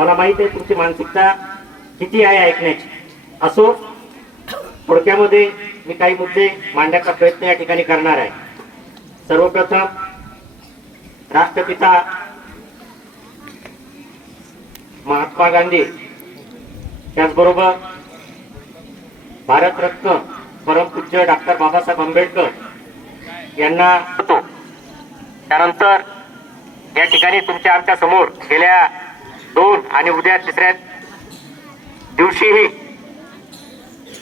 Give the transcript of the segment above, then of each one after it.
मला माहित आहे तुमची मानसिकता किती आहे ऐकण्याची. असो, थोडक्यामध्ये मी काही मुद्दे मांडण्याचा प्रयत्न या ठिकाणी करणार आहे. सर्वप्रथम राष्ट्रपिता महात्मा गांधी, त्याचबरोबर भारतरत्न परमपूज्य डॉक्टर बाबासाहेब आंबेडकर यांना होतो. त्यानंतर या ठिकाणी तुमच्या आमच्या समोर गेल्या 2 आणि उद्या 3ऱ्या दिवशीही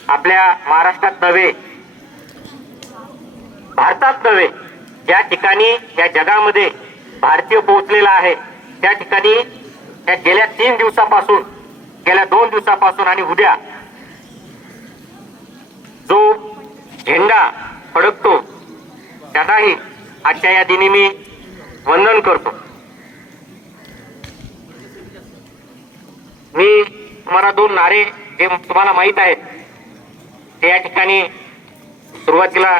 आपल्या महाराष्ट्रात नव्हे, भारतात नव्हे, ज्या ठिकाणी या जगामध्ये भारतीय पोहोचलेला आहे त्या ठिकाणी त्या गेल्या 3 दिवसापासून, गेल्या 2 दिवसापासून आणि उद्या जो झेंडा फडकतो त्यांनाही आजच्या या दिनी मी वंदन करतो. मी तुम्हाला 2 नारे जे तुम्हाला माहित आहेत ते या ठिकाणी सुरुवातीला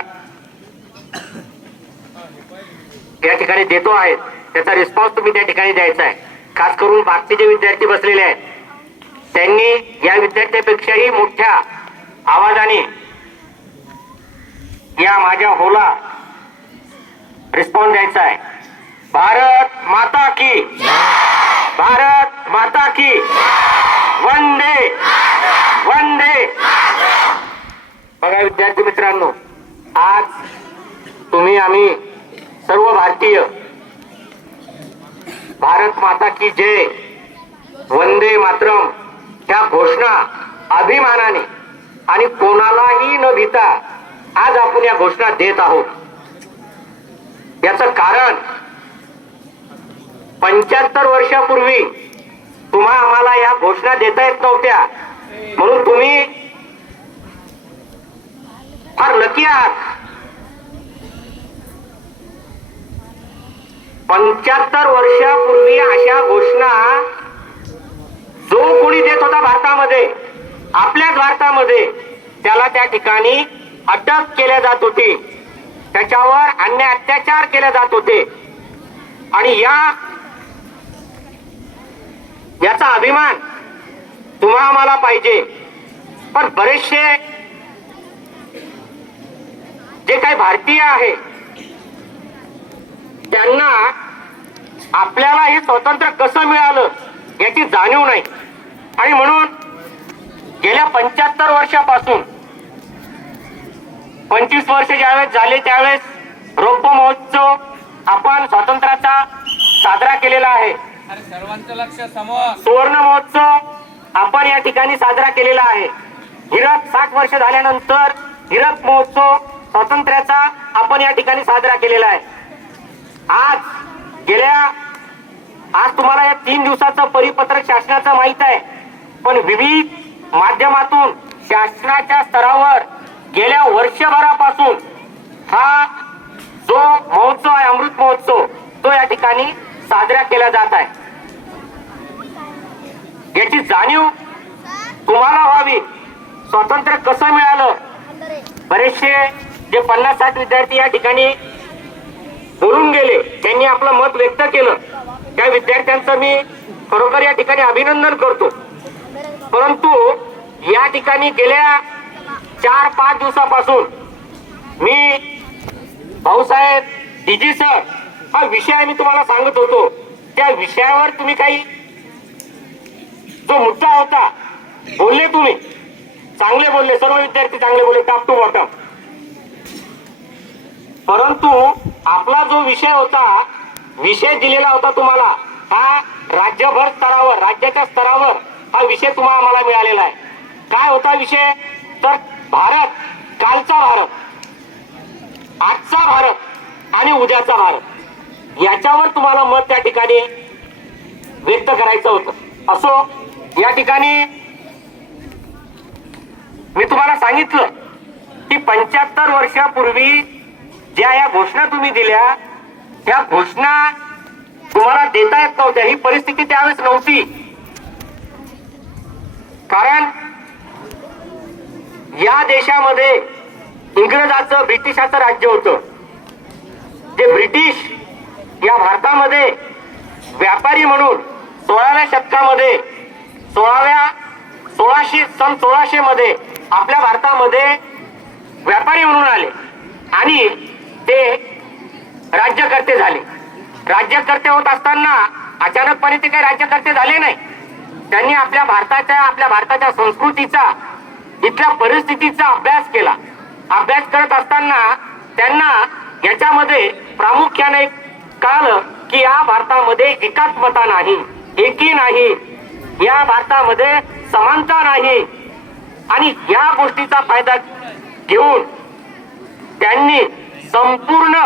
या ठिकाणी देतो आहे. त्याचा रिस्पॉन्स तुम्ही त्या ठिकाणी द्यायचा आहे. खास करून बाकीचे जे विद्यार्थी बसलेले आहेत त्यांनी या विद्यार्थ्यापेक्षाही मोठ्या आवाजाने या माझ्या होला रिस्पॉन्स द्यायचा आहे. भारत माता की, भारत माता की, वंदे वंदे. बघा विद्यार्थी मित्रांनो, आज तुम्ही आम्ही सर्व भारतीय भारत माता की जय, वंदे मातरम ह्या घोषणा अभिमानाने आणि कोणालाही न भीता आज आपण या घोषणा देत आहोत. याचं कारण 75 वर्षापूर्वी तुम्हा आम्हाला या घोषणा देता येत नव्हत्या, म्हणून तुम्ही फार लकी आहात. 75 वर्षापूर्वी अशा घोषणा जो कोणी देत होता भारतामध्ये, आपल्याच भारतामध्ये, त्याला त्या ठिकाणी अटक केल्या जात होती, त्याच्यावर अन्याय अत्याचार केले जात होते. आणि याचा अभिमान तुम्हा आम्हाला पाहिजे. पण बरेचसे जे काही भारतीय आहे त्यांना आपल्याला हे स्वातंत्र्य कसं मिळालं याची जाणीव नाही. आणि म्हणून गेल्या 75 वर्षापासून 25 वर्ष ज्यावेळेस झाले त्यावेळेस रौप्य महोत्सव आपण स्वातंत्र्याचा साजरा केलेला आहे. सर्वांचं लक्ष समोर. सुवर्ण महोत्सव आपण या ठिकाणी साजरा केलेला आहे. हीरक 60 वर्ष झाल्यानंतर हीरक महोत्सव स्वातंत्र्याचा आपण या ठिकाणी साजरा केलेला आहे. आज तुम्हाला या 3 दिवसाचं परिपत्रक शासनाचं माहित आहे, पण विविध माध्यमातून शासनाच्या स्तरावर गेल्या वर्षभरापासून हा जो महोत्सव आहे, अमृत महोत्सव, तो या ठिकाणी साजरा केला जात आहे. याची जाणीव तुम्हाला व्हावी. स्वातंत्र्य कसं मिळालं. बरेचसे जे 50-60 विद्यार्थी या ठिकाणी बोलून गेले, त्यांनी आपलं मत व्यक्त केलं, त्या विद्यार्थ्यांचं मी खरोखर या ठिकाणी अभिनंदन करतो. परंतु या ठिकाणी गेल्या 4-5 दिवसापासून मी भाऊसाहेब डीजी सर हा विषय मी तुम्हाला सांगत होतो, त्या विषयावर तुम्ही काही जो मुद्दा होता बोलले, तुम्ही चांगले बोलले, सर्व विद्यार्थी चांगले बोलले, टॉप टू बॉटम. परंतु आपला जो विषय होता, विषय दिलेला होता तुम्हाला, हा राज्यभर स्तरावर, राज्याच्या स्तरावर हा विषय तुम्हाला आम्हाला मिळालेला आहे. काय होता विषय तर भारत, कालचा भारत, आजचा भारत आणि उद्याचा भारत, याच्यावर तुम्हाला मत त्या ठिकाणी व्यक्त करायचं होतं. असो, या ठिकाणी मी तुम्हाला सांगितलं की 75 वर्षापूर्वी ज्या या घोषणा तुम्ही दिल्या, त्या घोषणा तुम्हाला देता येत नव्हत्या. ही परिस्थिती त्यावेळेस नव्हती, कारण या देशामध्ये इंग्रजाचं, ब्रिटिशाचं राज्य होतं. जे ब्रिटिश या भारतामध्ये व्यापारी म्हणून 16व्या शतकामध्ये 1600 मध्ये आपल्या भारतामध्ये व्यापारी म्हणून आले आणि ते राज्यकर्ते झाले. राज्यकर्ते होत असताना अचानकपणे ते काही राज्यकर्ते झाले नाही. त्यांनी आपल्या भारताच्या संस्कृतीचा, इथल्या परिस्थितीचा अभ्यास केला. अभ्यास करत असताना त्यांना याच्यामध्ये प्रामुख्याने कळालं की या भारतामध्ये एकात्मता नाही, एकी नाही, या भारतामध्ये समानता नाही. आणि या गोष्टीचा फायदा घेऊन त्यांनी संपूर्ण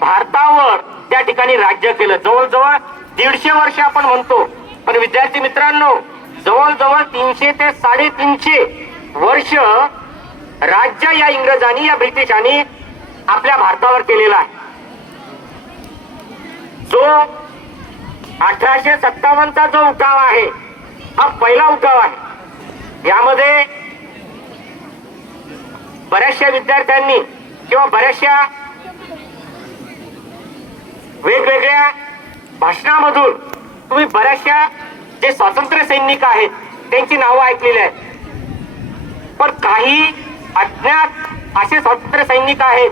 भारतावर त्या ठिकाणी राज्य केलं. जवळजवळ 150 वर्ष आपण म्हणतो, पण विद्यार्थी मित्रांनो, जवळजवळ 300 ते 350 वर्ष राज्य या इंग्रजांनी, या ब्रिटिशांनी आपल्या भारतावर केलेला आहे. जो 1857चा जो उठाव आहे हा पहिला उठाव आहे. यामध्ये बऱ्याचशा विद्यार्थ्यांनी किंवा बऱ्याचशा वेगवेगळ्या भाषणामधून तुम्ही बऱ्याचशा जे स्वातंत्र्य सैनिक आहेत त्यांची नावं ऐकलेली आहेत. पण काही अज्ञात असे स्वातंत्र्य सैनिक आहेत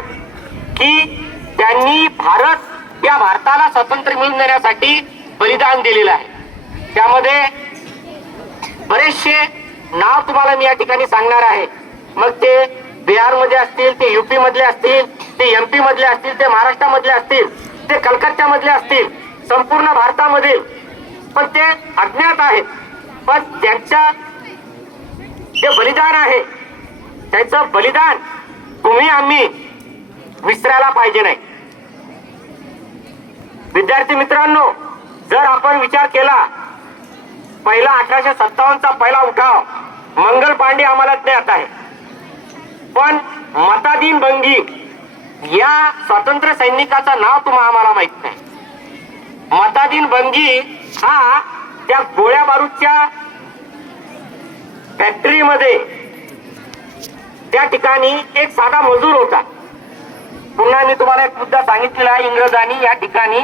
की त्यांनी या भारताला स्वातंत्र्य मिळवून देण्यासाठी बलिदान दिलेलं आहे. त्यामध्ये बरेचसे नाव तुम्हाला मी या ठिकाणी सांगणार आहे. मग ते बिहार मध्ये असतील, ते युपी मधले असतील, ते एमपी मधले असतील, ते महाराष्ट्रामधले असतील, ते कलकत्ता मधले असतील, संपूर्ण भारतामधील. पण ते अज्ञात आहेत. पण त्यांच्या जे बलिदान आहे, त्यांचं बलिदान तुम्ही आम्ही विसरायला पाहिजे नाही. विद्यार्थी मित्रांनो, जर आपण विचार केला, पहिला 1857चा पहिला उठाव मंगल पांडे आम्हाला ज्ञात आहे. पण मताधीन भंगी या स्वातंत्र्य सैनिकाचं नाव तुम्हाला आम्हाला माहित नाही. मताधीन भंगी हा त्या गोळ्या बारूदच्या फॅक्टरीमध्ये त्या ठिकाणी एक साधा मजूर होता. पुन्हा मी तुम्हाला एक मुद्दा सांगितलेला आहे, इंग्रजांनी या ठिकाणी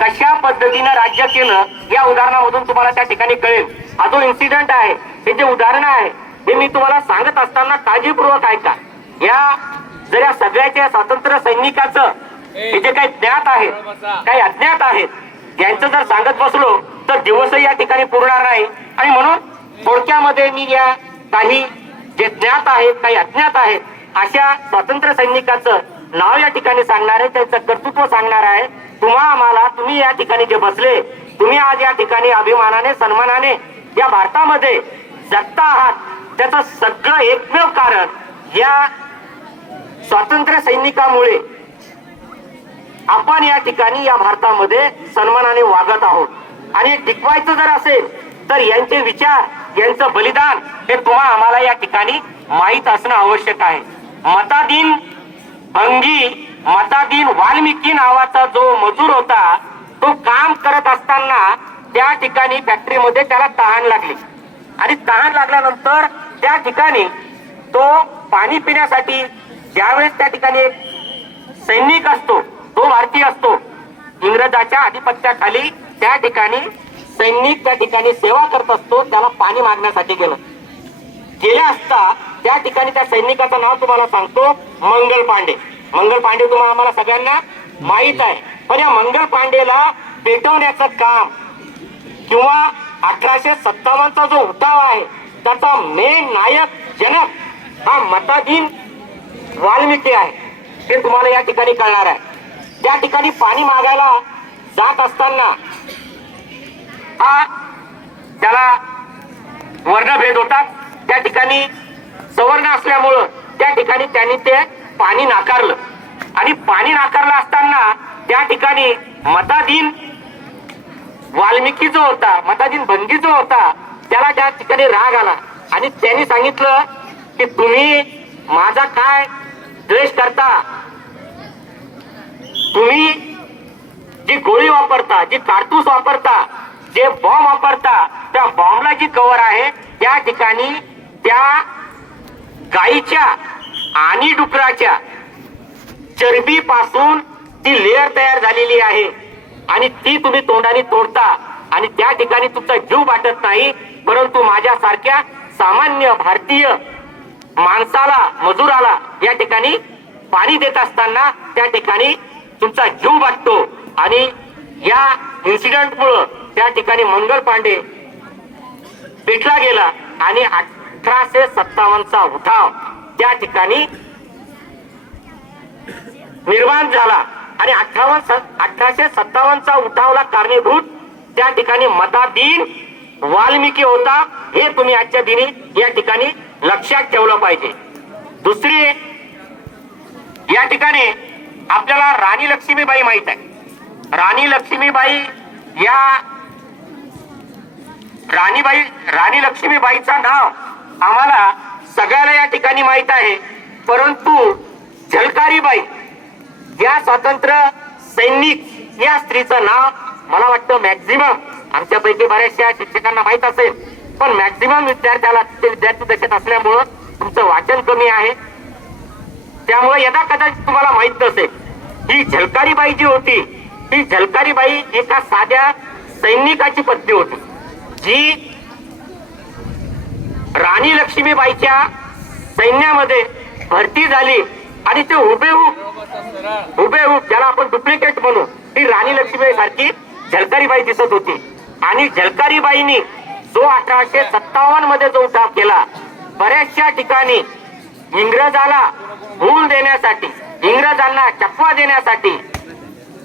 कशा पद्धतीनं राज्य केलं या उदाहरणामधून तुम्हाला त्या ठिकाणी कळेल. हा जो इन्सिडेंट आहे, हे जे उदाहरण आहे, हे मी तुम्हाला सांगत असताना काळजीपूर्वक ऐका. या सगळ्याच्या स्वातंत्र्य सैनिकाचं हे जे काही ज्ञात आहेत, काही अज्ञात आहेत, यांचं जर सांगत बसलो तर दिवसही या ठिकाणी पुरणार नाही. आणि म्हणून थोडक्यामध्ये मी या काही जे ज्ञात आहेत, काही अज्ञात आहेत, अशा स्वातंत्र्य सैनिकाचं नाव या ठिकाणी सांगणार आहे, त्यांचं कर्तृत्व सांगणार आहे. तुम्ही या ठिकाणी जे बसले, तुम्ही आज या ठिकाणी अभिमानाने, सन्मानाने या भारतामध्ये जगता आहात, त्याचं सगळं एकमेव कारण या स्वातंत्र्य सैनिकामुळे आपण या ठिकाणी या भारतामध्ये सन्मानाने वागत आहोत. आणि टिकवायचं जर असेल तर यांचे विचार, यांचं बलिदान हे तुम्हाला आम्हाला या ठिकाणी माहीत असणं आवश्यक आहे. मताधीन भंगी, मताधीन वाल्मिकी नावाचा जो मजूर होता, तो काम करत असताना त्या ठिकाणी फॅक्टरीमध्ये त्याला तहान लागली. आणि तहान लागल्यानंतर त्या ठिकाणी तो पाणी पिण्यासाठी ज्यावेळेस त्या ठिकाणी एक सैनिक असतो, तो भारतीय असतो, इंग्रजाच्या आधिपत्याखाली त्या ठिकाणी सैनिक त्या ठिकाणी सेवा करत असतो, त्याला पाणी मागण्यासाठी गेले असता त्या ठिकाणी त्या सैनिकाचं नाव तुम्हाला सांगतो, मंगल पांडे. मंगल पांडे तुम्हाला आम्हाला सगळ्यांना माहित आहे. पण या मंगल पांडेला पेटवण्याचं काम किंवा 1857चा जो उठाव आहे त्याचा मेन नायक, जनक हा मताधीन वाल्मिकी आहे, हे तुम्हाला या ठिकाणी कळणार आहे. त्या ठिकाणी पाणी मागायला जात असताना हा त्याला वर्णभेद होता. त्या ठिकाणी सवर्ण असल्यामुळं त्या ठिकाणी त्यांनी ते पाणी नाकारलं. आणि पाणी नाकारलं असताना त्या ठिकाणी मताधीन वाल्मिकी जो होता, मताधीन भंगी जो होता, त्याला त्या ठिकाणी राग आला आणि त्यांनी सांगितलं की तुम्ही माझा काय द्वेष करता, तुम्ही जी गोळी वापरता, जी कारतूस वापरता, जे बॉम्ब वापरता, त्या बॉम्बला जी कव्हर आहे त्या ठिकाणी त्या गाईच्या आणि डुकराच्या चरबीपासून ती लेअर तयार झालेली आहे आणि ती तुम्ही तोंडाने तोडता. आणि त्या ठिकाणी तुमचा जीव वाटत नाही, परंतु माझ्यासारख्या सामान्य भारतीय माणसाला, मजुराला या ठिकाणी पाणी देत असताना त्या ठिकाणी तुमचा जीव वाटतो. आणि या इन्सिडेंट मुळे त्या ठिकाणी मंगल पांडे पेटला गेला आणि 1857चा उठाव त्या ठिकाणी निर्माण झाला. आणि 1857चा उठावला कारणीभूत त्या ठिकाणी मताधीन वाल्मिकी होता, हे तुम्ही आजच्या दिनी या ठिकाणी लक्षात ठेवलं पाहिजे. दुसरी या ठिकाणी आपल्याला राणी लक्ष्मीबाई माहित आहे. राणी लक्ष्मीबाई या राणी लक्ष्मीबाईचं नाव आम्हाला सगळ्याला या ठिकाणी माहित आहे, परंतु झलकारीबाई या स्वातंत्र्य सैनिक या स्त्रीचं नाव मला वाटतं मॅक्झिमम आमच्यापैकी बऱ्याचशा शिक्षकांना माहित असेल, पण मॅक्झिमम विद्यार्थी दशेत असल्यामुळं तुमचं वाचन कमी आहे, त्यामुळे यदा कदाचित तुम्हाला माहित नसेल. ही झलकारीबाई जी होती, ही झलकारीबाई एका साध्या सैनिकाची पत्नी होती, जी राणी लक्ष्मीबाईच्या सैन्यामध्ये भरती झाली. आणि ते हुबेहूब ज्याला आपण डुप्लिकेट म्हणू, ही राणी लक्ष्मीबाई सारखी झलकारीबाई दिसत होती. आणि झलकारीबाईंनी जो 1857 मध्ये जो उठाव केला, बऱ्याचशा ठिकाणी इंग्रजाला भूल देण्यासाठी, इंग्रजांना चकवा देण्यासाठी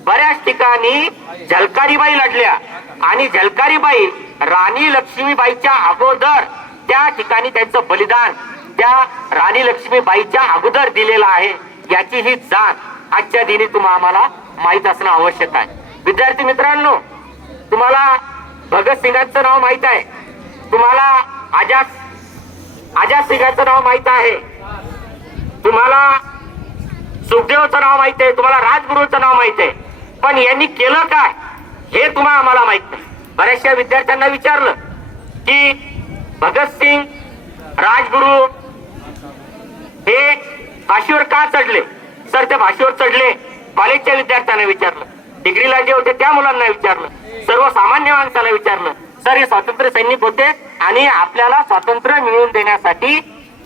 बऱ्याच ठिकाणी झलकारीबाई लढल्या. आणि झलकारीबाई राणी लक्ष्मीबाईच्या अगोदर त्या ठिकाणी त्यांचं बलिदान त्या राणी लक्ष्मीबाईच्या अगोदर दिलेलं आहे, याची ही जाण आजच्या दिनी आम्हाला माहित असणं आवश्यक आहे. विद्यार्थी मित्रांनो, तुम्हाला भगतसिंगांचं नाव माहित आहे, तुम्हाला आझाद सिंगांचं नाव माहित आहे, तुम्हाला सुखदेवचं नाव माहित आहे, तुम्हाला राजगुरूंचं नाव माहित आहे, पण यांनी केलं काय हे तुम्हाला आम्हाला माहित नाही. बऱ्याचशा विद्यार्थ्यांना विचारलं की भगतसिंग, राजगुरू हे फाशीवर का चढले? सर, ते फाशीवर चढले कॉलेजच्या विद्यार्थ्यांना विचारलं, डिग्रीला जे होते त्या मुलांना विचारलं, सर्वसामान्य माणसाला विचारलं. सर, हे स्वातंत्र्य सैनिक होते आणि आपल्याला स्वातंत्र्य मिळवून देण्यासाठी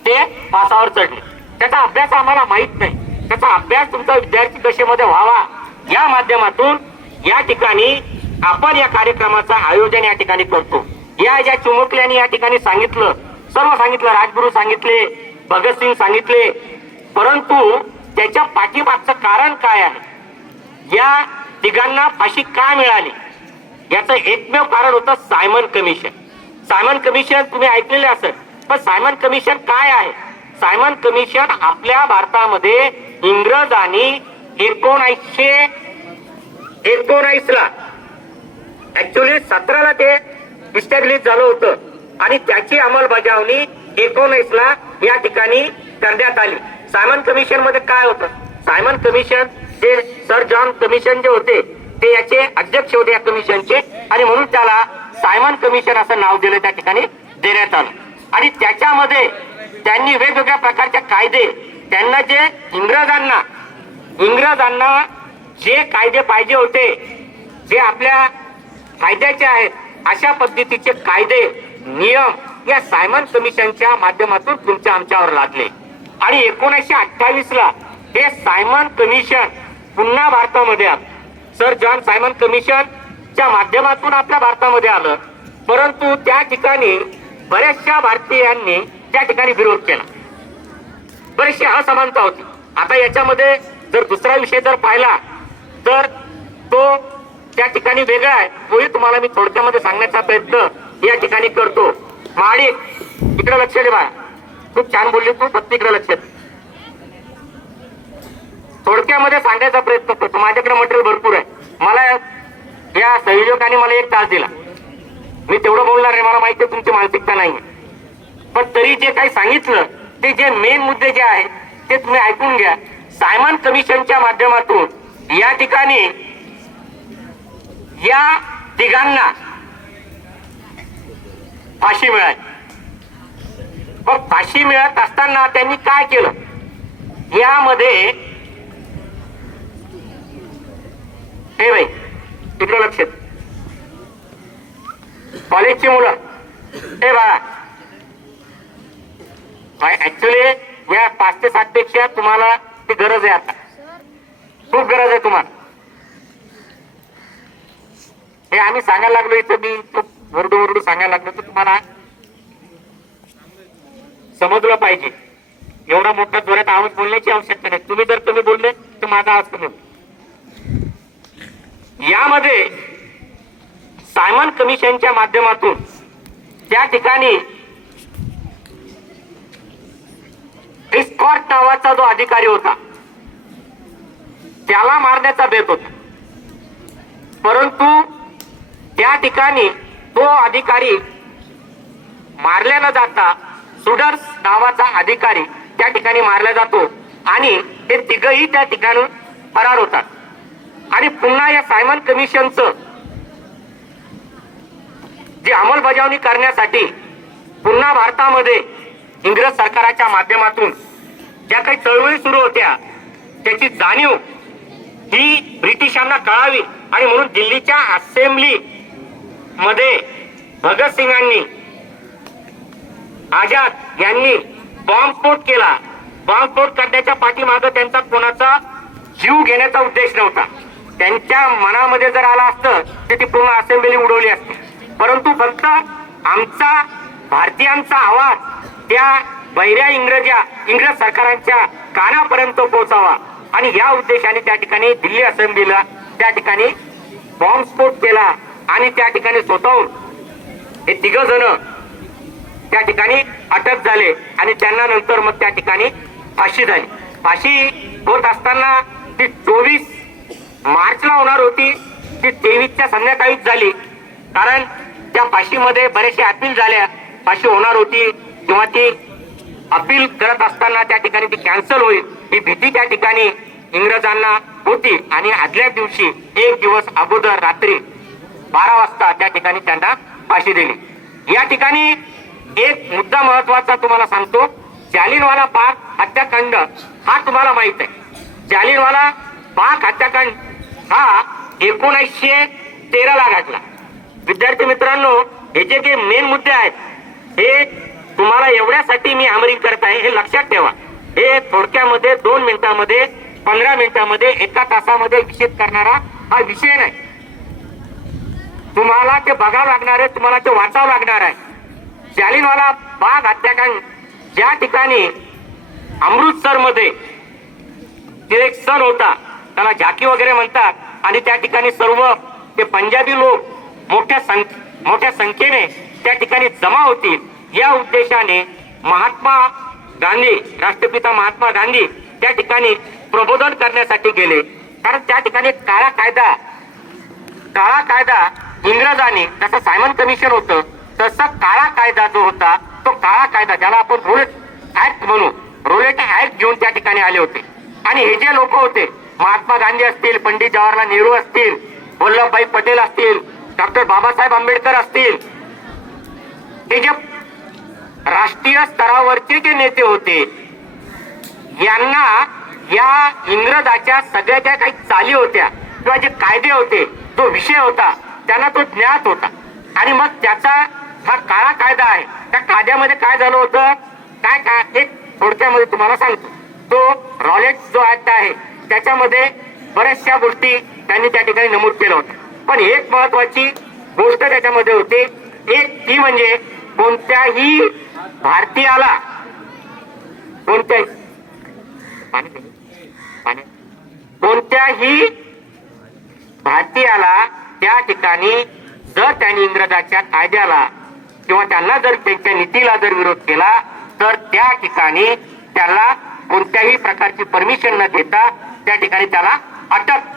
ते फासावर चढले. त्याचा अभ्यास आम्हाला माहित नाही. त्याचा अभ्यास तुमचा विद्यार्थी दशेमध्ये व्हावा या माध्यमातून या ठिकाणी आपण या कार्यक्रमाचं आयोजन या ठिकाणी करतो. या ज्या चिमुकल्यांनी या ठिकाणी सांगितलं, सर्व सांगितलं, राजगुरू सांगितले, भगतसिंग सांगितले, परंतु त्याच्या पाठीमागचं कारण काय आहे, या तिघांना फाशी का मिळाली, याचं एकमेव कारण होतं सायमन कमिशन. सायमन कमिशन तुम्ही ऐकलेले असेल, पण सायमन कमिशन काय आहे? सायमन कमिशन आपल्या भारतामध्ये इंग्रजांनी 1919 ला, ऍक्च्युअली 17 ला ते इस्टॅब्लिश झालं होतं आणि त्याची अंमलबजावणी 19 ला या ठिकाणी करण्यात आली. सायमन कमिशन मध्ये काय होतं? सायमन कमिशन जे सर जॉन कमिशन जे होते ते याचे अध्यक्ष होते या कमिशनचे, आणि म्हणून त्याला सायमन कमिशन असं नाव दिलं, त्या ठिकाणी देण्यात आलं. आणि त्याच्यामध्ये त्यांनी वेगवेगळ्या प्रकारचे कायदे, त्यांना जे इंग्रजांना जे कायदे पाहिजे होते, जे आपल्या फायद्याचे आहेत, अशा पद्धतीचे कायदे, नियम या सायमन कमिशनच्या माध्यमातून तुमच्या आमच्यावर लादले. आणि 1928 ला हे सायमन कमिशन पुन्हा भारतामध्ये आलं. सर जॉन सायमन कमिशनच्या माध्यमातून आपल्या भारतामध्ये आलं, परंतु त्या ठिकाणी बऱ्याचशा भारतीयांनी त्या ठिकाणी विरोध केला, बरीचशी असमानता होती. आता याच्यामध्ये जर दुसरा विषय जर पाहिला तर तो त्या ठिकाणी वेगळा आहे, तोही तुम्हाला मी थोडक्यामध्ये सांगण्याचा प्रयत्न या ठिकाणी करतो. महाडिक, इकडे लक्ष दे बा, खूप छान बोलली तू, फक्त इकडे लक्ष दे. थोडक्यामध्ये सांगायचा प्रयत्न करतो, माझ्याकडे मटेरियल भरपूर आहे. मला या संयोजकांनी मला 1 तास दिला, मी तेवढं बोलणार आहे, मला माहिती आहे तुमची मानसिकता नाही, पण तरी जे काही सांगितलं ते जे मेन मुद्दे जे आहेत ते तुम्ही ऐकून घ्या. सायमन कमिशनच्या माध्यमातून या ठिकाणी या तिघांना फाशी मिळाली. मग फाशी मिळत असताना त्यांनी काय केलं, यामध्ये हे बाई तिकडे लक्ष, कॉलेजची मुलं हे बघा, ऍक्च्युली या 5 ते 7 पेक्षा तुम्हाला ती गरज आहे, आता खूप गरज आहे तुम्हाला. हे आम्ही सांगायला लागलो इथं, मी वरडू सांगायला लागलो तर तुम्हाला समजलं पाहिजे. एवढा मोठा जोरात आवाज बोलण्याची आवश्यकता नाही. तुम्ही जर तुम्ही बोलले तर माझा आवाज कमी होतो. यामध्ये सायमन कमिशनच्या माध्यमातून त्या ठिकाणी एस्कॉर्ट नावाचा जो अधिकारी होता त्याला मारण्याचा बेत होता, परंतु त्या ठिकाणी तो अधिकारी मारल्या न जाता सुडर्स नावाचा अधिकारी त्या ठिकाणी मारला जातो आणि ते तिघही त्या ठिकाणी फरार होतात. आणि पुन्हा या सायमन कमिशनचं जी अंमलबजावणी करण्यासाठी पुन्हा भारतामध्ये इंग्रज सरकाराच्या माध्यमातून ज्या काही चळवळी सुरू होत्या त्याची जाणीव ही ब्रिटिशांना कळावी आणि म्हणून दिल्लीच्या असेंब्ली मध्ये भगतसिंगांनी, आझाद यांनी बॉम्बस्फोट केला. बॉम्बस्फोट करण्याच्या पाठीमागे त्यांचा कोणाचा जीव घेण्याचा उद्देश नव्हता. त्यांच्या मनामध्ये जर आला असतं तर ती पूर्ण असेंब्ली उडवली असती, परंतु फक्त आमचा भारतीयांचा आवाज त्या बहिऱ्या इंग्रज सरकारांच्या कानापर्यंत पोहोचावा आणि या उद्देशाने त्या ठिकाणी दिल्ली असेंब्लीला त्या ठिकाणी बॉम्बस्फोट केला आणि त्या ठिकाणी स्वतःहून हे 3 जण त्या ठिकाणी अटक झाले आणि त्यांना नंतर मग त्या ठिकाणी फाशी झाली. फाशी होत असताना ती 24 मार्चला होणार होती, ती 23च्या संध्याकाळीच झाली. कारण त्या फाशीमध्ये बरेचसे अपील झाल्या. फाशी होणार होती किंवा ती अपील करत असताना त्या ठिकाणी ती कॅन्सल होईल ही भीती त्या ठिकाणी इंग्रजांना होती आणि आदल्या दिवशी 1 दिवस अगोदर रात्री 12 वाजता त्या ठिकाणी त्यांना फाशी दिली. या ठिकाणी एक मुद्दा महत्वाचा तुम्हाला सांगतो. जालियनवाला बाग हत्याकांड हा तुम्हाला माहित आहे. जालियनवाला बाग हत्याकांड हा 1913 ला घडला. विद्यार्थी मित्रांनो, हे जे काही मेन मुद्दे आहेत हे तुम्हाला एवढ्यासाठी मी हॅमरिंग करत आहे, हे लक्षात ठेवा. हे थोडक्यामध्ये 2 मिनिटांमध्ये 15 मिनिटांमध्ये 1 तासामध्ये विषद करणारा हा विषय नाही. तुम्हाला ते बघावं लागणार आहे, तुम्हाला ते वाचावं लागणार आहे. जालियनवाला बाग हत्याकांड ज्या ठिकाणी अमृतसर मध्ये एक सण होता, त्याला झाकी वगैरे म्हणतात, आणि त्या ठिकाणी सर्व ते पंजाबी लोक मोठ्या संख्येने त्या ठिकाणी जमा होतील या उद्देशाने महात्मा गांधी, राष्ट्रपिता महात्मा गांधी त्या ठिकाणी प्रबोधन करण्यासाठी गेले. कारण त्या ठिकाणी काळा कायदा इंग्रजांनी, जसं सायमन कमिशन होतं तसा काळा कायदा जो होता तो काळा कायदा ज्याला आपण रोलेट ऍक्ट म्हणू, रोलेट ऍक्ट घेऊन त्या ठिकाणी आले होते. आणि हे जे लोक होते, महात्मा गांधी असतील, पंडित जवाहरलाल नेहरू असतील, वल्लभभाई पटेल असतील, डॉक्टर बाबासाहेब आंबेडकर असतील, हे जे राष्ट्रीय स्तरावरचे जे नेते होते यांना या इंग्रजाच्या सगळ्या ज्या काही चाली होत्या किंवा जे कायदे होते, जो विषय होता त्यांना तो ज्ञात होता. आणि मग त्याचा हा काळा कायदा आहे. त्या कायद्यामध्ये काय झालं होतं, काय एक थोडक्यामध्ये तुम्हाला सांगतो. तो रॉलेट जो ऍक्ट आहे त्याच्यामध्ये बऱ्याचशा गोष्टी त्यांनी त्या ठिकाणी नमूद केलं होतं. पण एक महत्वाची गोष्ट त्याच्यामध्ये होती, एक ती म्हणजे कोणत्याही भारतीयाला त्या ठिकाणी जर त्यांनी इंग्रजाच्या कायद्याला किंवा त्यांना जर त्यांच्या नीतीला जर विरोध केला तर त्या ठिकाणी त्याला कोणत्याही प्रकारची परमिशन न देता त्या ठिकाणी त्याला अटक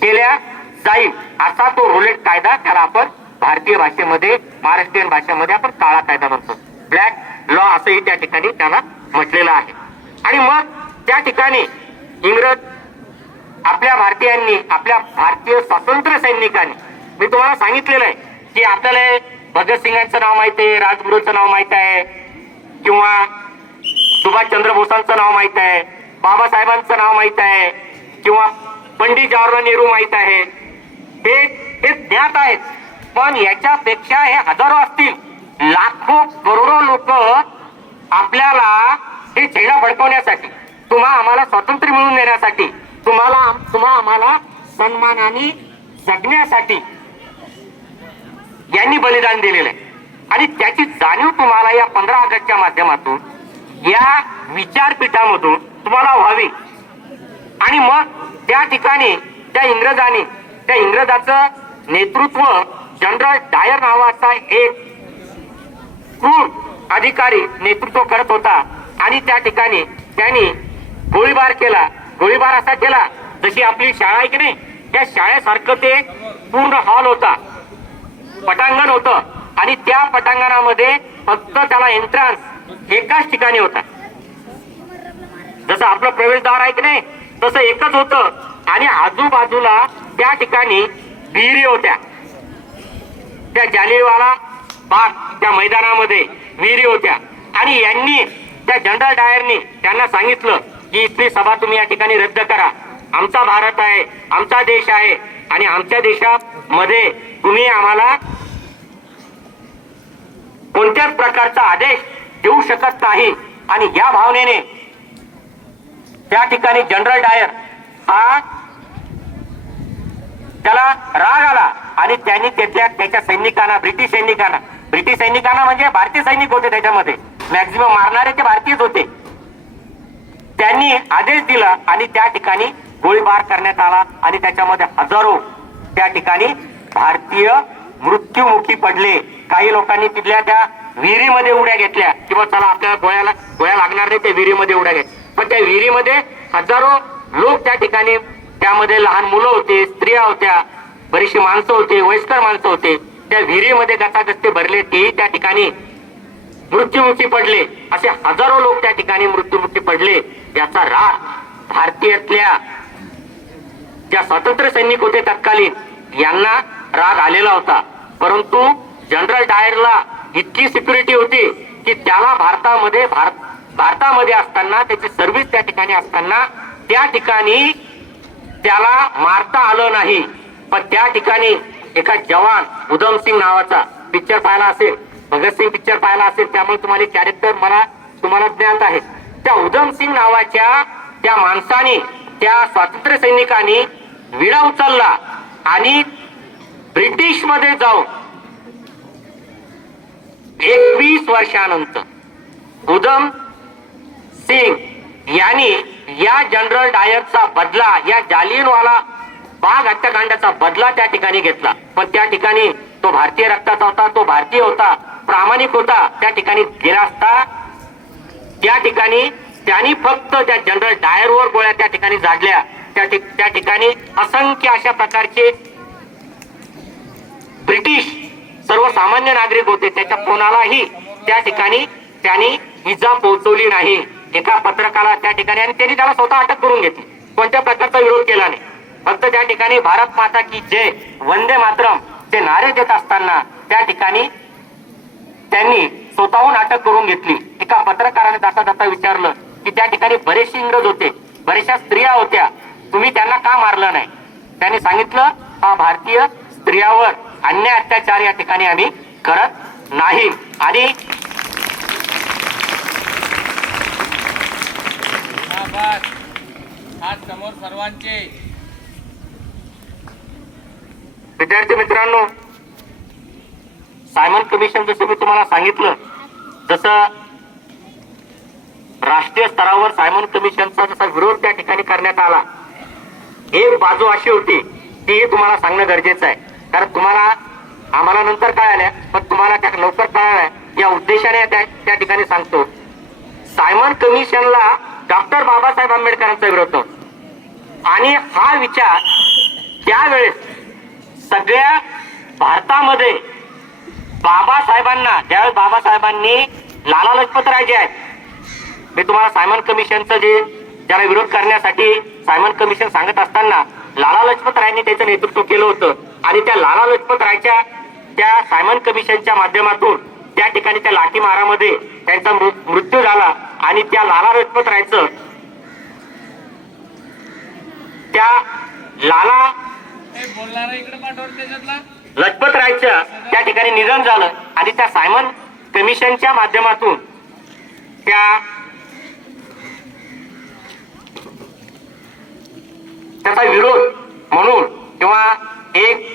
केल्या जाईल. असा तो रोलेट कायदा, त्याला आपण भारतीय भाषेमध्ये, महाराष्ट्रीयन भाषेमध्ये आपण काळा कायदा म्हणतो, ब्लॅक लॉ असंही त्या ठिकाणी त्याला म्हटलेलं आहे. आणि मग त्या ठिकाणी इंग्रज आपल्या भारतीयांनी, आपल्या भारतीय स्वातंत्र्य सैनिकांनी, मी तुम्हाला सांगितलेलं आहे की आपल्याला भगतसिंगांचं नाव माहित आहे, राजगुरूचं नाव माहित आहे, किंवा सुभाषचंद्र बोसांचं नाव माहित आहे, बाबासाहेबांचं नाव माहित आहे, किंवा पंडित जवाहरलाल नेहरू माहित आहे, हे ज्ञात आहेत. पण याच्यापेक्षा हे हजारो असतील, लाखो करोडो लोक आपल्याला हे झेंडा फडकवण्यासाठी, तुम्हा आम्हाला स्वातंत्र्य मिळवून देण्यासाठी, तुम्हा आम्हाला सन्मानाने जगण्यासाठी यांनी बलिदान दिलेलं आहे. आणि त्याची जाणीव तुम्हाला या 15 ऑगस्टच्या माध्यमातून, या विचारपीठामधून तुम्हाला व्हावी. आणि मग त्या ठिकाणी त्या इंग्रजाचं नेतृत्व जनरल डायर नावाचा एक क्रूर अधिकारी नेतृत्व करत होता. आणि त्या ठिकाणी त्यांनी गोळीबार केला. गोळीबार असा केला जशी आपली शाळा आहे की नाही, त्या शाळेसारखं ते पूर्ण हॉल होता, पटांगण होतं. आणि त्या पटांगणामध्ये फक्त त्याला एंट्रन्स एकाच ठिकाणी होता. जसं आपलं प्रवेशद्वार आहे की नाही तसं एकच होतं. आणि आजूबाजूला त्या ठिकाणी विहिरी होत्या. त्या जालियनवाला बाग त्या मैदानामध्ये विहिरी होत्या. आणि यांनी त्या जनरल डायरनी त्यांना सांगितलं की इथली सभा तुम्ही या ठिकाणी रद्द करा. आमचा भारत आहे, आमचा देश आहे, आणि आमच्या देशामध्ये तुम्ही आम्हाला कोणत्याच प्रकारचा आदेश देऊ शकत नाही. आणि या भावनेने त्या ठिकाणी जनरल डायर हा त्याला राग आला. आणि त्यांनी त्याच्या सैनिकांना, ब्रिटिश सैनिकांना म्हणजे भारतीय सैनिक होते, त्याच्यामध्ये मॅक्झिमम मारणारे ते भारतीयच होते, त्यांनी आदेश दिला. आणि त्या ठिकाणी गोळीबार करण्यात आला. आणि त्याच्यामध्ये हजारो त्या ठिकाणी भारतीय मृत्युमुखी पडले. काही लोकांनी तिथल्या त्या विहिरीमध्ये उड्या घेतल्या, किंवा चला आपल्याला गोळ्या लागणार नाही, त्या विहिरीमध्ये उड्या घेतल्या. पण त्या विहिरीमध्ये हजारो लोक त्या ठिकाणी, त्यामध्ये लहान मुलं होते, स्त्रिया होत्या, बरीचशी माणसं होते, वयस्कर माणसं होते, त्या विहिरीमध्ये गचागचते भरले, तेही त्या ठिकाणी मृत्युमुखी पडले. असे हजारो लोक त्या ठिकाणी मृत्युमुखी पडले. याचा राग भारतीयातल्या ज्या स्वातंत्र्य सैनिक होते तत्कालीन, यांना राग आलेला होता. परंतु जनरल डायरला इतकी सिक्युरिटी होती की त्याला भारतामध्ये असताना, त्याची सर्व्हिस त्या ठिकाणी असताना, त्या ठिकाणी त्याला मारता आलं नाही. पण त्या ठिकाणी एका जवान उधम सिंग नावाचा, पिक्चर पाहिला असेल, भगतसिंग पिक्चर पाहिला असेल, त्यामुळे तुम्हाला कॅरेक्टर तुम्हाला ज्ञात आहे. त्या उधम सिंग नावाच्या त्या माणसाने, त्या स्वातंत्र्य सैनिकांनी विडा उचलला आणि ब्रिटिश मध्ये जाऊन 21 वर्षानंतर उधम सिंग यांनी या जनरल डायरचा बदला, या जालियनवाला बाग हत्याकांडाचा बदला त्या ठिकाणी घेतला. पण त्या ठिकाणी तो भारतीय रक्ताचा होता, तो भारतीय होता, प्रामाणिक होता. त्या ठिकाणी गेला असता त्या ठिकाणी त्यांनी फक्त त्या जनरल डायरवर गोळ्या त्या ठिकाणी झाडल्या. त्या ठिकाणी असंख्य अशा प्रकारचे ब्रिटिश सर्वसामान्य नागरिक होते, त्याच्या कोणालाही त्या ठिकाणी त्यांनी इजा पोहोचवली नाही. एका पत्रकाला त्या ठिकाणी, आणि त्यांनी त्याला स्वतः अटक करून घेतली, कोणत्या प्रकारचा विरोध केला नाही. फक्त त्या ठिकाणी भारत माता की जय, वंदे मातरम ते नारे देत असताना त्या ठिकाणी त्यांनी स्वतःहून अटक करून घेतली. एका पत्रकाराने जाता जाता विचारलं की त्या ठिकाणी बरेचसे इंग्रज होते, बऱ्याचशा स्त्रिया होत्या, तुम्ही त्यांना का मारलं नाही? त्यांनी सांगितलं, हा भारतीय स्त्रियावर अन्याय अत्याचार या ठिकाणी आम्ही करत नाही. आणि हात समोर सर्वांचे. विद्यार्थी मित्रांनो, सायमन कमिशन जसं मी तुम्हाला सांगितलं, जसं राष्ट्रीय स्तरावर सायमन कमिशनचा जसा विरोध त्या ठिकाणी करण्यात आला, एक बाजू अशी होती, ती तुम्हाला सांगणं गरजेचं आहे. कारण आम्हाला नंतर कळाल्या, पण तुम्हाला त्या लवकर कळाल्या या उद्देशाने त्या ठिकाणी सांगतो. सायमन कमिशनला डॉक्टर बाबासाहेब आंबेडकरांचा विरोध होता. आणि हा विचार त्यावेळेस सगळ्या भारतामध्ये बाबासाहेबांना, ज्यावेळेस बाबासाहेबांनी लाला लजपत राय जे आहेत, मी तुम्हाला सायमन कमिशनचं ज्याला विरोध करण्यासाठी सायमन कमिशन सांगत असताना लाला लजपत रायांनी त्याचं नेतृत्व केलं होतं. आणि त्या लाला लजपत रायच्या त्या सायमन कमिशनच्या माध्यमातून त्या ठिकाणी त्या लाठीमारामध्ये त्यांचा मृत्यू झाला. आणि त्या लाला लजपत रायचं, त्या लाला बोलणार इकडे पाठवलं त्याच्यातला लजपत रायचं त्या ठिकाणी निधन झालं आणि त्या सायमन कमिशनच्या माध्यमातून त्याचा विरोध म्हणून किंवा एक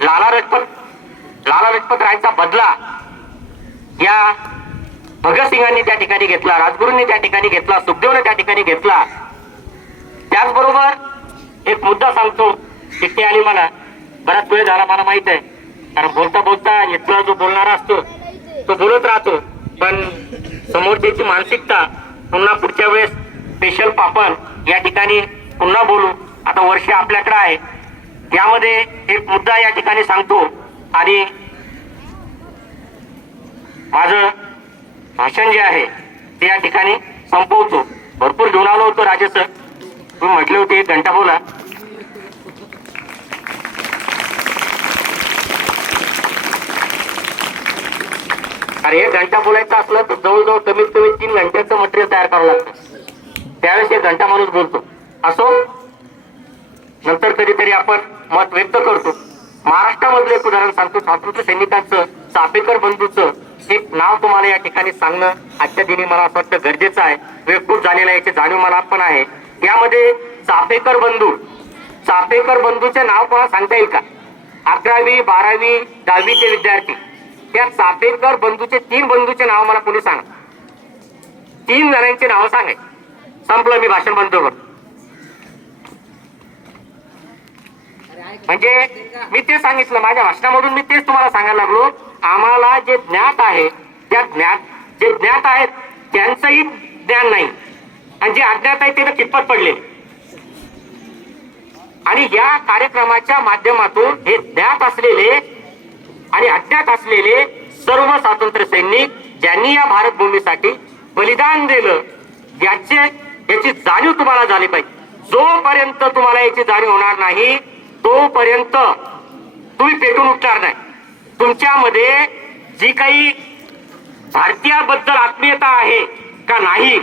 लाला लजपत रायचा बदला या भगतसिंगांनी त्या ठिकाणी घेतला, राजगुरूंनी त्या ठिकाणी घेतला, सुखदेवने त्या ठिकाणी घेतला. त्याचबरोबर एक मुद्दा सांगतो, चिठ्ठी आली मला, बराच वेळ झाला मला माहित आहे, कारण बोलता बोलता इथला जो बोलणारा असतो तो बोलत राहतो, पण समोरची मानसिकता पुन्हा पुढच्या वेळेस स्पेशल आपण या ठिकाणी पुन्हा बोलू. आता वर्ष आपल्याकडे आहे, यामध्ये एक मुद्दा या ठिकाणी सांगतो आणि माझं भाषण जे आहे ते या ठिकाणी संपवतो. भरपूर घेऊन आलो होतो राजे सर, तुम्ही म्हटले होते 1 घंटा बोला. अरे 1 घंटा बोलायचं असलं तर जवळजवळ कमीत कमी 3 घंट्याचं मटेरियल तयार करावं लागतं. त्यावेळेस 1 घंटा माणूस बोलतो. असो, नंतर कधीतरी आपण मत व्यक्त करतो. महाराष्ट्रामधलं एक उदाहरण सांगतो. स्वातंत्र्य सैनिकांचं चापेकर बंधूचं एक नाव तुम्हाला या ठिकाणी सांगणं आजच्या दिनी मला असं वाटतं गरजेचं आहे. वेळ खूप झालेला याची जाणीव मला पण आहे. यामध्ये चापेकर बंधूचे नाव कोणाला सांगता येईल का? 11वी 12वी 10वीचे विद्यार्थी. त्या चापेकर बंधूचे 3 बंधूचे नाव मला कोणी सांगा. 3 जणांची नावं सांगाय. संपलं, मी भाषण बंद करतो. म्हणजे मी ते सांगितलं माझ्या भाषणामधून, मी तेच तुम्हाला सांगायला लागलो. आम्हाला जे ज्ञात आहे जे ज्ञात आहेत त्यांचंही ज्ञान नाही, आणि जे अज्ञात आहे ते तर कितपत पडले. आणि या कार्यक्रमाच्या माध्यमातून हे ज्ञात असलेले आणि अज्ञात असलेले सर्व स्वातंत्र्य सैनिक ज्यांनी या भारत भूमीसाठी बलिदान दिलं याची जाणीव तुम्हाला झाली पाहिजे. जोपर्यंत तुम्हाला याची जाणीव होणार नाही तोपर्यंत तुम्ही पेटून उठणार नाही. तुमच्यामध्ये जी काही भारतीयाबद्दल आत्मीयता आहे का नाही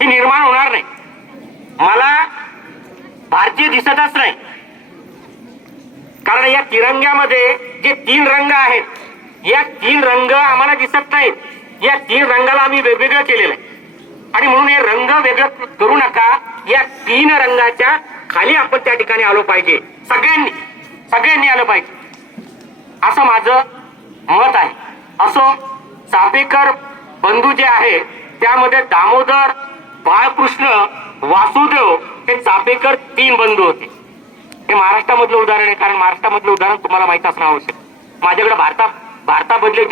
ती निर्माण होणार नाही. मला भारतीय दिसतच नाही, कारण या तिरंग्यामध्ये जे 3 रंग आहेत, या 3 रंग आम्हाला दिसत नाहीत. या 3 रंगाला आम्ही वेगवेगळं केलेलं आहे, आणि म्हणून हे रंग वेगळं करू नका. या 3 रंगाच्या खाली आपण त्या ठिकाणी आलो पाहिजे. सगळ्यांनी आलं पाहिजे, असं माझं मत आहे. असो, चापेकर बंधू जे आहे त्यामध्ये दामोदर, बाळकृष्ण, वासुदेव हे चापेकर 3 बंधू होते. हे महाराष्ट्रामधलं उदाहरण आहे, कारण महाराष्ट्रामधलं उदाहरण तुम्हाला माहित असणं आवश्यक. माझ्याकडे भारतामधले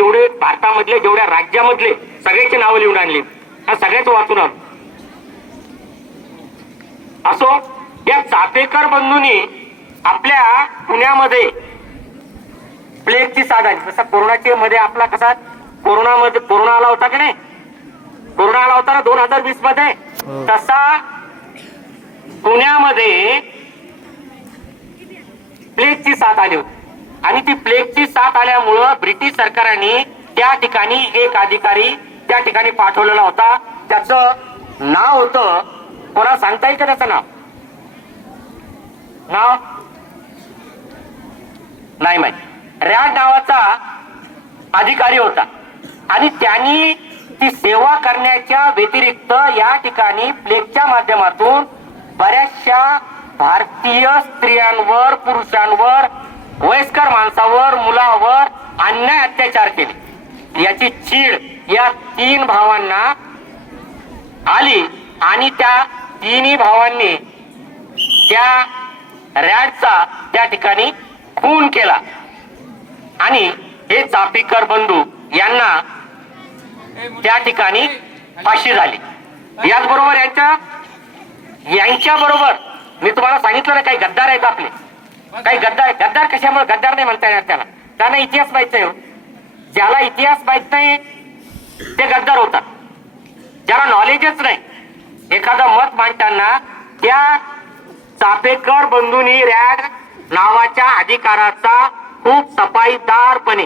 जेवढ्या राज्यामधले सगळ्याची नावं लिहून आणली, सगळ्याच वाचून आलो. असो, या चापेकर बंधूंनी आपल्या पुण्यामध्ये प्लेगची साथ आली. जसा कोरोनाच्या मध्ये आपला कसा कोरोना आला होता की नाही, कोरोना आला होता ना 2020 मध्ये, तसा पुण्यामध्ये प्लेगची साथ आली होती. आणि ती प्लेगची साथ आल्यामुळं ब्रिटिश सरकारने त्या ठिकाणी एक अधिकारी त्या ठिकाणी पाठवलेला होता. त्याचं नाव होतं, कोणाला सांगता येईल का त्याचं नाव नाही माहिती. रॅड नावाचा अधिकारी होता, आणि त्यांनी ती सेवा करण्याच्या व्यतिरिक्त या ठिकाणी प्लेगच्या माध्यमातून बऱ्याचशा भारतीय स्त्रियांवर, पुरुषांवर, वयस्कर माणसावर, मुलावर अन्याय अत्याचार केले. याची चीड या 3 भावांना आली, आणि त्या 3ही भावांनी त्या रॅडचा त्या ठिकाणी खून केला, आणि हे चापेकर बंधू यांना त्या ठिकाणी फाशी झाली. याचबरोबर यांच्या बरोबर मी तुम्हाला सांगितलं ना, काही गद्दार आहेत आपले, काही गद्दार कशामुळे गद्दार नाही म्हणता येणार त्याला, त्यांना इतिहास माहित नाही. ज्याला इतिहास माहित नाही ते गद्दार होतात. ज्याला नॉलेजच नाही, एखादं मत मांडताना त्या चापेकर बंधूंनी रॅड नावाच्या अधिकाराचा खूप सफाईदारपणे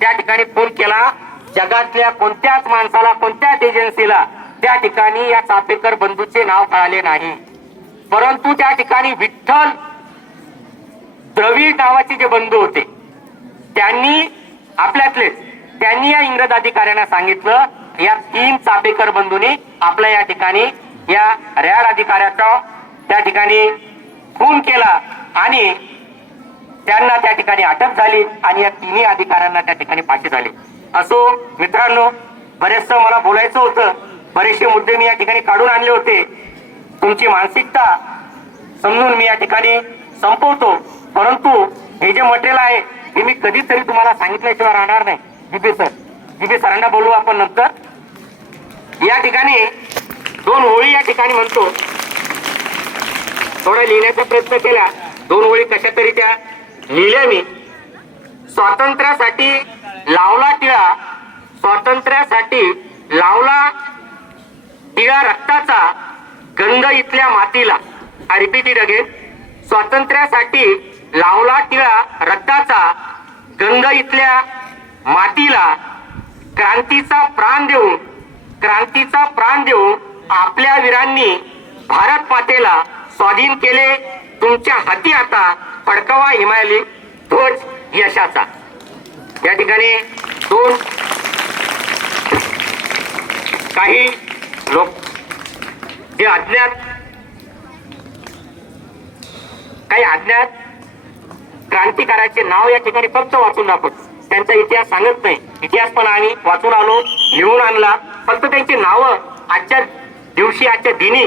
त्या ठिकाणी फोन केला. जगातल्या कोणत्याच माणसाला, कोणत्याच एजन्सीला त्या ठिकाणी या चापेकर बंधूचे नाव कळाले नाही. परंतु त्या ठिकाणी विठ्ठल द्रविड नावाचे जे बंधू होते त्यांनी आपल्यातलेच त्यांनी या इंग्रज अधिकाऱ्यांना सांगितलं, या 3 चापेकर बंधूंनी आपल्या या ठिकाणी या रॅड अधिकाऱ्याचा त्या ठिकाणी खून केला आणि त्यांना त्या ठिकाणी अटक झाली आणि या 3 अधिकाऱ्यांना त्या ठिकाणी फाशी झाली. असो मित्रांनो, बरेचसं मला बोलायचं होतं, बरेचसे मुद्दे मी या ठिकाणी काढून आणले होते. तुमची मानसिकता समजून मी या ठिकाणी संपवतो, परंतु हे जे मटेरियल आहे हे मी कधीतरी तुम्हाला सांगितल्याशिवाय राहणार नाही. जीपी सरांना बोलू आपण नंतर. या ठिकाणी 2 ओळी या ठिकाणी म्हणतो, थोडा लिहिण्याचा प्रयत्न केला, 2 ओळी कशा तरी त्या लिहिल्या मी. स्वातंत्र्यासाठी लावला टिळा, स्वातंत्र्यासाठी लावला टिळा रक्ताचा, गंध इथल्या मातीला. I repeat it again. स्वातंत्र्यासाठी लावला टिळा रक्ताचा, गंध इथल्या मातीला. क्रांतीचा प्राण देऊन आपल्या वीरांनी भारत मातेला स्वाधीन केले. तुमच्या हाती आता फडकवा हिमालय ध्वज यशाचा. या ठिकाणी 2 काही लोक जे अज्ञात क्रांतिकाराचे नाव या ठिकाणी फक्त वाचून दाखवतो, त्यांचा इतिहास सांगत नाही. इतिहास पण आम्ही वाचून आलो, लिहून आणला, फक्त त्यांची नावं आजच्या दिवशी आजच्या दिनी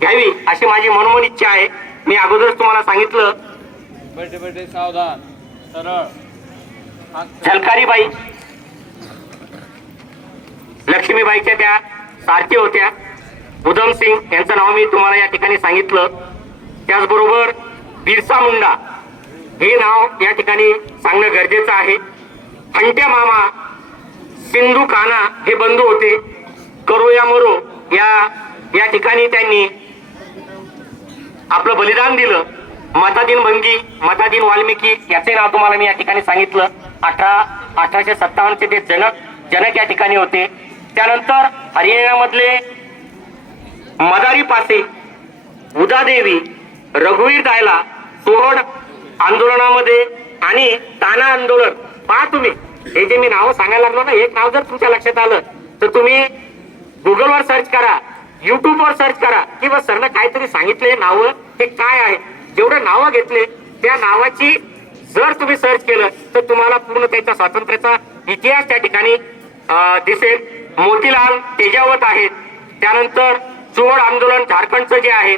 घ्यावी अशी माझी मनोमन इच्छा आहे. मी अगोदरच तुम्हाला सांगितलं, बैठे सावधान सरळ. झलकारीबाई लक्ष्मीबाईच्या त्या सारथी होत्या. उधमसिंग यांचं नाव मी तुम्हाला या ठिकाणी सांगितलं. त्याचबरोबर बिरसा मुंडा हे नाव या ठिकाणी सांगणं गरजेचं आहे. हंट्या मामा, सिंधू काना हे बंधू होते. करो या मरो या ठिकाणी त्यांनी आपलं बलिदान दिलं. मतादीन भंगी, मतादीन वाल्मिकी याचे नाव तुम्हाला मी या ठिकाणी सांगितलं. 1857 चे ते जनक या ठिकाणी होते. त्यानंतर हरियाणामधले मदारी पासे, उदादेवी, रघुवीर दायला, सोड आंदोलनामध्ये आणि ताना आंदोलन. पहा तुम्ही, हे जे मी नाव सांगायला लागलो ना, एक नाव जर तुमच्या लक्षात आलं तर तुम्ही गुगलवर सर्च करा, युट्यूबवर सर्च करा, किंवा सरनं काहीतरी सांगितले नाव हे काय आहे. जेवढं नावं घेतले त्या नावाची जर तुम्ही सर्च केलं तर तुम्हाला पूर्ण त्याच्या स्वातंत्र्याचा इतिहास त्या ठिकाणी दिसेल. मोतीलाल तेजावत आहेत. त्यानंतर चोळ आंदोलन झारखंडचं जे आहे.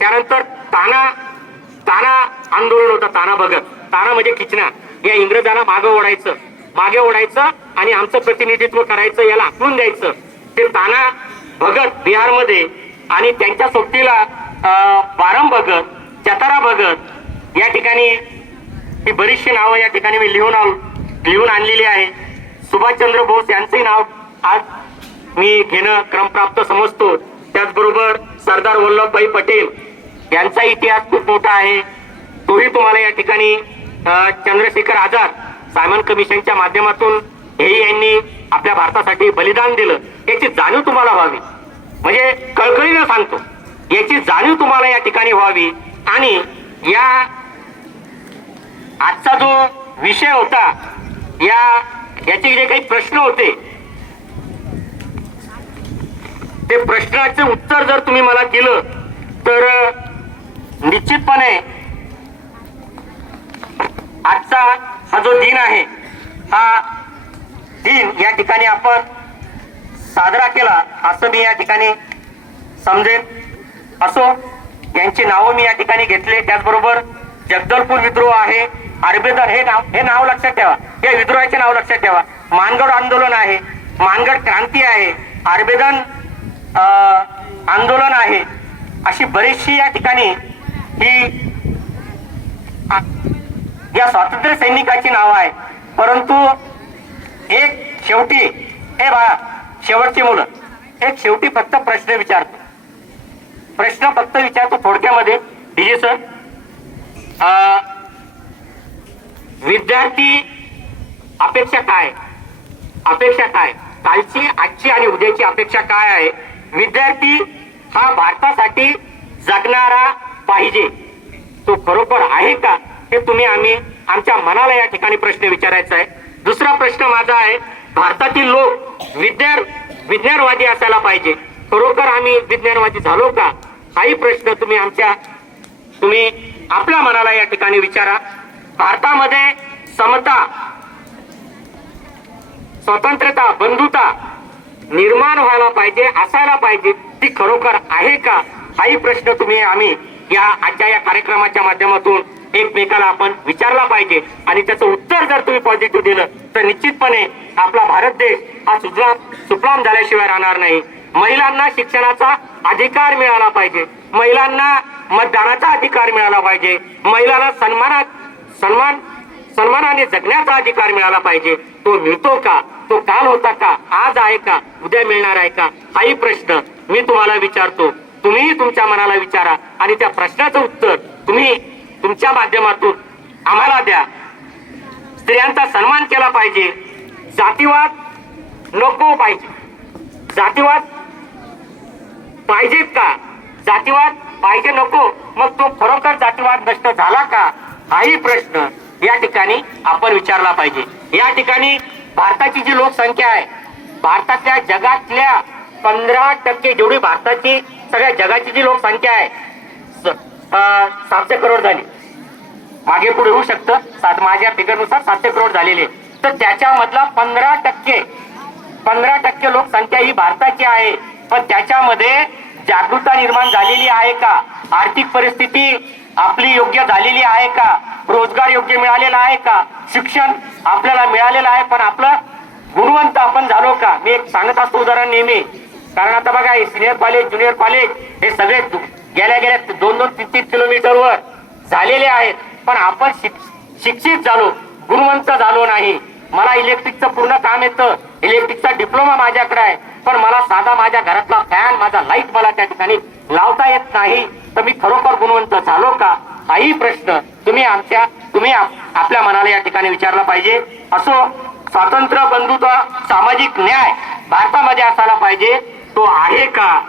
त्यानंतर ताना आंदोलन होतं, ताना भगत. ताना म्हणजे खिचना, या इंग्रजांना मागे ओढायचं आणि आमचं प्रतिनिधित्व करायचं, याला आखून द्यायचं. ते ताना भगत बिहारमध्ये, आणि त्यांच्या सोबतीला बारम भगत, चतारा भगत या ठिकाणी ही बरीचशी नावं या ठिकाणी मी लिहून आणलेली आहे. सुभाषचंद्र बोस यांचंही नाव आज मी घेणं क्रमप्राप्त समजतो. त्याचबरोबर सरदार वल्लभभाई पटेल यांचा इतिहास खूप मोठा आहे, तोही तुम्हाला या ठिकाणी चंद्रशेखर आझाद सायमन कमिशनच्या माध्यमातून हेही यांनी आपल्या भारतासाठी बलिदान दिलं, याची जाणीव तुम्हाला व्हावी. म्हणजे कळकळीनं सांगतो, याची जाणीव तुम्हाला या ठिकाणी व्हावी. आणि आजचा जो विषय होता, याचे जे काही प्रश्न होते, ते प्रश्नाचे उत्तर जर तुम्ही मला दिलं तर निश्चितपणे आजचा हा जो दिन आहे, हा दिन या ठिकाणी आपण साजरा केला असं मी या ठिकाणी समजेन. असो, यांची नावं मी या ठिकाणी घेतले. त्याचबरोबर जगदलपूर विद्रोह आहे, आर्बेदर हे नाव लक्षात ठेवा, या विद्रोहाचे नाव लक्षात ठेवा. मानगड आंदोलन आहे, मानगड क्रांती आहे, आर्बेदन आंदोलन आहे. अशी बरीचशी या ठिकाणी ही या स्वातंत्र्य सैनिकाची नाव आहे. परंतु एक शेवटी, हे बघा, शेवटची मुलं, एक शेवटी फक्त प्रश्न विचारतो थोडक्यामध्ये. डीजे सर, विद्यार्थी अपेक्षा काय, कालची, आजची आणि उद्याची अपेक्षा काय आहे? विद्यार्थी हा भारतासाठी जगणारा पाहिजे, तो खरोखर आहे का, हे आम्ही आमच्या मनाला या ठिकाणी प्रश्न विचारायचा आहे. दुसरा प्रश्न माझा आहे, भारतातील लोक विज्ञानवादी असायला पाहिजे. खरोखर आम्ही विज्ञानवादी झालो का? हाही प्रश्न तुम्ही आपल्या मनाला या ठिकाणी विचारा. भारतामध्ये समता, स्वतंत्रता, बंधुता निर्माण व्हायला पाहिजे, असायला पाहिजे. ती खरोखर आहे का? हाही प्रश्न आम्ही आजच्या या कार्यक्रमाच्या माध्यमातून एकमेकाला आपण विचारला पाहिजे. आणि त्याचं उत्तर जर तुम्ही पॉझिटिव्ह दिलं तर निश्चितपणे आपला भारत देश हा सुफलाम झाल्याशिवाय राहणार नाही. महिलांना शिक्षणाचा अधिकार मिळाला पाहिजे, महिलांना मतदानाचा अधिकार मिळाला पाहिजे, महिलांना सन्मानाने जगण्याचा अधिकार मिळाला पाहिजे. तो मिळतो का? तो काल होता का? आज आहे का? उद्या मिळणार आहे का? हाही प्रश्न मी तुम्हाला विचारतो. तुम्ही तुमच्या मनाला विचारा आणि त्या प्रश्नाचं उत्तर तुम्ही तुमच्या माध्यमातून आम्हाला द्या. स्त्रियांचा सन्मान केला पाहिजे. जातीवाद नको पाहिजे. जातीवाद पाहिजेत का? जातीवाद पाहिजे नको. मग तो खरोखर जातीवाद नष्ट झाला का? हाही प्रश्न या ठिकाणी आपण विचारला पाहिजे. या ठिकाणी भारताची जी लोकसंख्या आहे, भारतातल्या जगातल्या 15% जेवढी भारताची सगळ्या जगाची जी लोकसंख्या आहे 700 करोड झाली. मागे पुढे होऊ शकतं, माझ्या फिगरनुसार 700 करोड झालेले. तर त्याच्यामधला 15% लोकसंख्या ही भारताची आहे. पण त्याच्यामध्ये जागरूकता निर्माण झालेली आहे का? आर्थिक परिस्थिती आपली योग्य झालेली आहे का? रोजगार योग्य मिळालेला आहे का? शिक्षण आपल्याला मिळालेलं आहे, पण आपलं गुणवंत आपण झालो का? मी एक सांगत असतो उदाहरण नेहमी, कारण आता बघा सिनियर कॉलेज, ज्युनियर कॉलेज हे सगळे गेल्या 2-3 किलोमीटरवर झालेले आहेत, पण आपण शिक्षित झालो, गुणवंत झालो नाही. मला इलेक्ट्रिकचं पूर्ण काम येतं, इलेक्ट्रिकचा डिप्लोमा माझ्याकडे आहे, पण मला साधा माझ्या घरातला फॅन, माझा लाईट मला त्या ठिकाणी लावता येत नाही. तर मी खरोखर गुणवंत झालो का? हाही प्रश्न तुम्ही आपल्या मनाला या ठिकाणी विचारला पाहिजे. असो, स्वातंत्र्य, बंधुत्व, सामाजिक न्याय भारतामध्ये असायला पाहिजे. तो आहे का?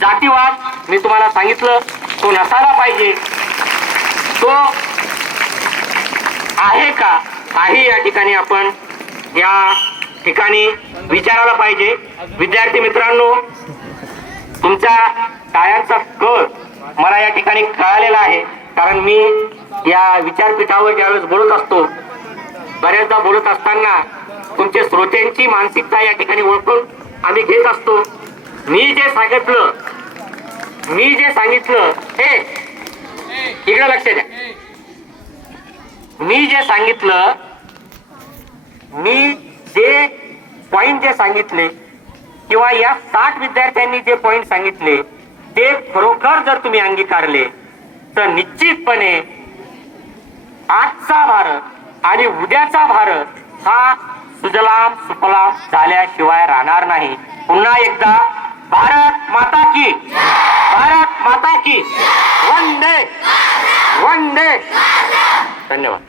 जातीवाद मी तुम्हाला सांगितलं तो नसायला पाहिजे. तो आहे का? काही या ठिकाणी आपण या ठिकाणी विचारायला पाहिजे. विद्यार्थी मित्रांनो, तुमच्या टाळ्यांचा कळ मला या ठिकाणी कळालेला आहे, कारण मी या विचारपीठावर ज्यावेळेस बोलत असतो, बऱ्याचदा बोलत असताना तुमच्या श्रोत्यांची मानसिकता या ठिकाणी ओळखून आम्ही घेत असतो. मी जे सांगितलं हे इकडे लक्ष द्या. मी जे पॉइंट सांगितले किंवा या 60 विद्यार्थ्यांनी जे पॉइंट सांगितले ते खरोखर जर तुम्ही अंगीकारले तर निश्चितपणे आजचा भारत आणि उद्याचा भारत हा सुजलाम सुफलाम झाल्याशिवाय राहणार नाही. पुन्हा एकदा भारत माता की, भारत माता की, वंदे वंदे. धन्यवाद.